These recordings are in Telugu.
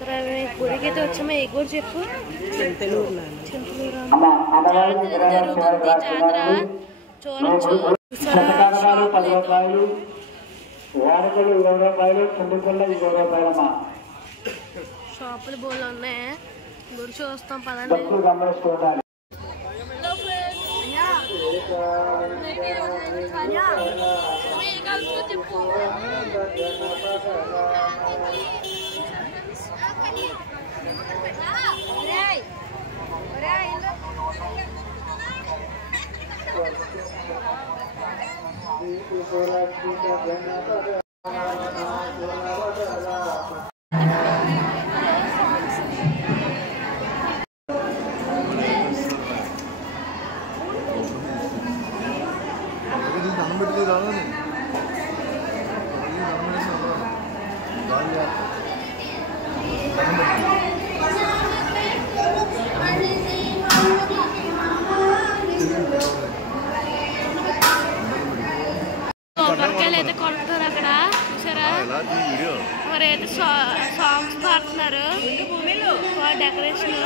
గుడికైతే వచ్చాము. ఏ గుడి చెప్పు? చింతలూరు జరుగుతుంది జాతర. చూడొచ్చు. షాపులు బోళ్ళు ఉన్నాయి. గుడి చూస్తాం పదండి. కొబ్బరికాయలు అయితే కొడుతున్నారు అక్కడ చూసారా. మరి అయితే సాంగ్స్ పాడుతున్నారు. డెకరేషన్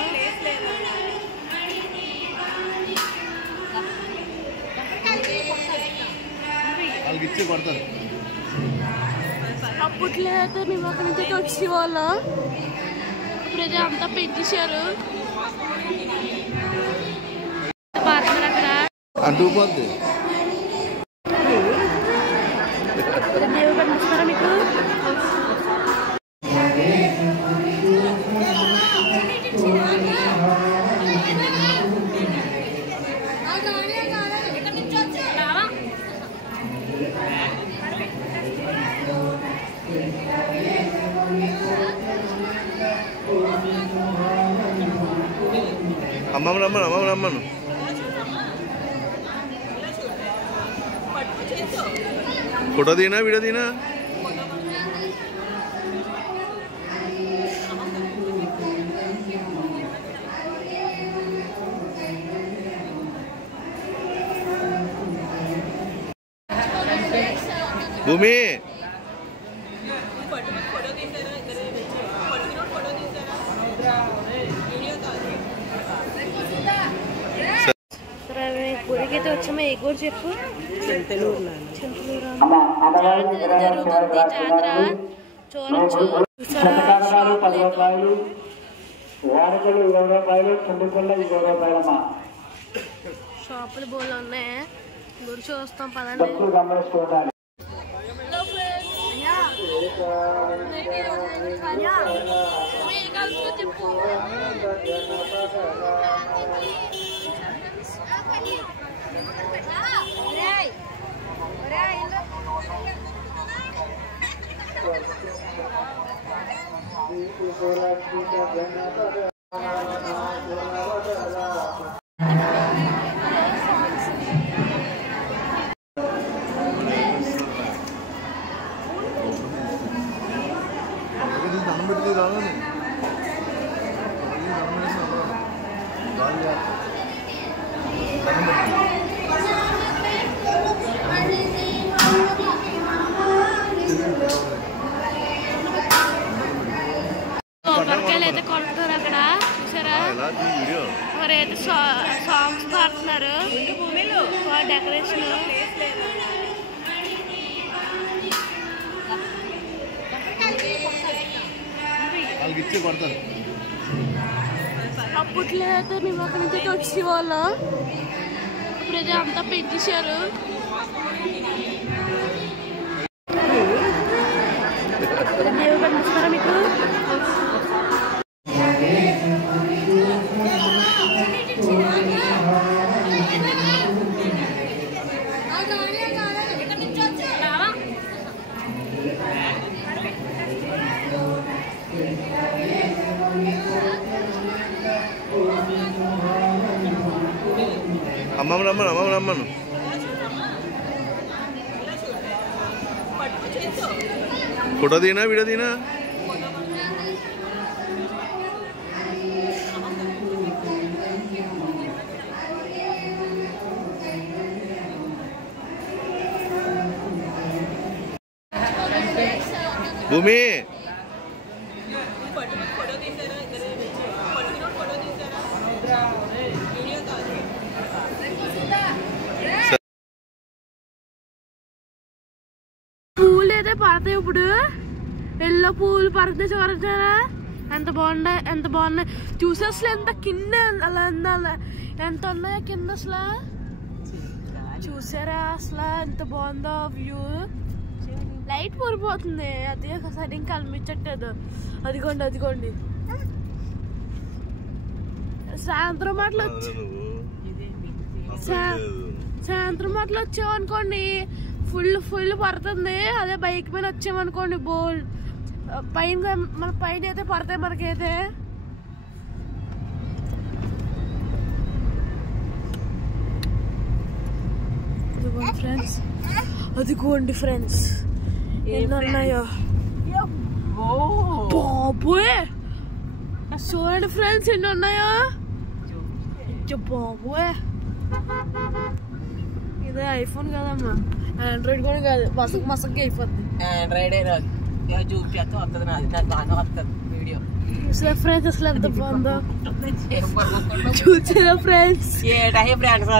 అప్పట్లో అయితే మేము అక్కడి నుంచి అయితే వచ్చే వాళ్ళం. ఇప్పుడైతే అంతా పెంచేశారు. పాడుతున్నారు అక్కడ. దేవుడు నమస్కారం. మీకు అమ్మమ్మ రమ్మను, అమ్మమ్మ రమ్మను. ఫోటో తీనా, వీడియో తీనా? భూమి గుడికైతే వచ్చాము. ఏ గుడి చెప్పు? చింతలూరు జరుగుతుంది జాతర. చూడొచ్చు. షాపులు బోళ్ళు ఉన్నాయి. గుడి చూస్తాం పదండి. చెప్పు. కొబ్బరికాయలు అయితే కొడుతున్నారు అక్కడ చూసారా. మరి అయితే సాంగ్స్ పాడుతున్నారు. డెకరేషన్ అప్పట్లో అయితే మేము అక్కడి నుంచి అయితే వచ్చే వాళ్ళం. ఇప్పుడైతే అంతా పెంచేశారు. దేవుడు నమస్కారం. మీకు అమ్మమ్మ రమ్మను, అమ్మమ్మ రమ్మను. ఫోటో తీనా, వీడియో తీనా? భూమి పడతాయి ఇప్పుడు ఎల్లో పూలు పడతాయి చూడరా ఎంత బాగున్నాయి చూసే అసలు ఎంత కింద అలా ఎంత ఉన్నాయో కింద అసలు చూసారా అసలు ఎంత బాగుందో వ్యూ లైట్ పూరిపోతుంది అది సరిగ్గా కనిపించట్లేదు అదిగోండి సాయంత్రం మాటలు వచ్చామనుకోండి ఫుల్ పడుతుంది అదే బైక్ మీద వచ్చామనుకోండి బోల్ మన పైన అయితే పడతాయి మనకైతే అదిగోండి ఫ్రెండ్స్ ఎన్ని ఉన్నాయో బాబోయ్ చూడండి ఫ్రెండ్స్ ఎన్ని ఉన్నాయో బాబోయ్ ఇదే ఐఫోన్ కదమ్మా ఆండ్రాయిడ్ కూడా కాదు మసక్కి అయిపోద్ది ఆండ్రాయిడే రాదు చూపిస్తే వస్తుంది నాది నాకు బాగా వస్తుంది వీడియో ఫ్రెండ్స్ అసలు ఎంత బాగుందో చూసారా ఫ్రెండ్స్ ఏటా ఫ్రెండ్స్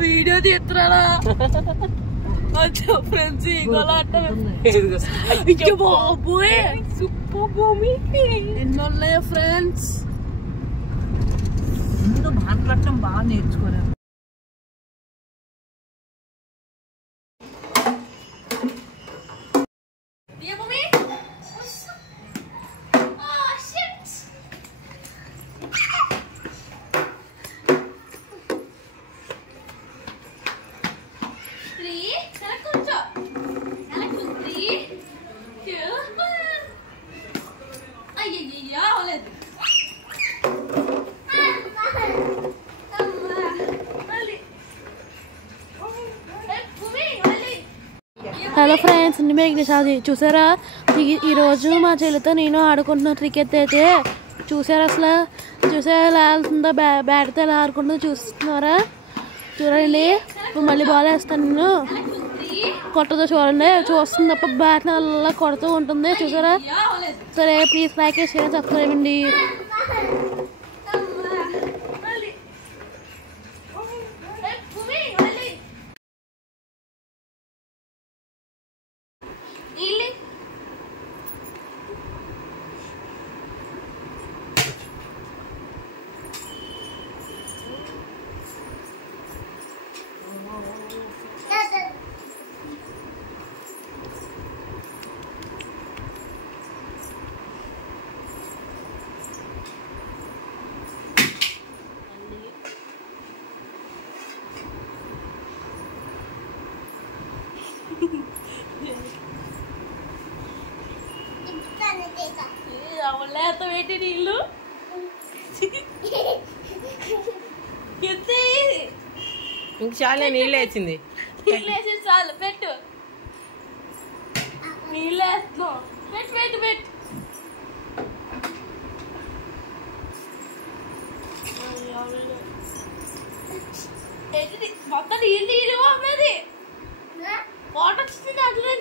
వీడియో తీస్తున్నారా ఫ్రెండ్స్ బాబోయ్ సూపర్ భూమి ఎన్ని ఉన్నాయో ఫ్రెండ్స్ ముందు మాట్లాడటం బాగా నేర్చుకోలేదు హలో ఫ్రెండ్స్ మేఘ్నిషాది చూసారా ఈరోజు మా చెల్లితో నేను ఆడుకుంటున్న క్రికెట్ అయితే చూసారా అసలు చూసారా ఎలా వెళ్తుందో బ్యాట్తో ఎలా ఆడుకుంటుందో చూస్తున్నారా చూడండి ఇప్పుడు మళ్ళీ బాల్ వేస్తాను నేను కొట్టదో చూడండి చూస్తుంది తప్ప బ్యాట్ని అలా కొడుతూ ఉంటుంది చూసారా సరే ప్లీజ్ లైక్ షేర్ సబ్స్క్రైబ్ అండి వేటి నీళ్ళు ఇంక చాలా నీళ్ళు వేసింది చాలు పెట్టు నీళ్ళు వేస్తున్నావు పెట్టు మొత్తం నీళ్ళు అమ్మేది వాటర్ వచ్చింది అట్లా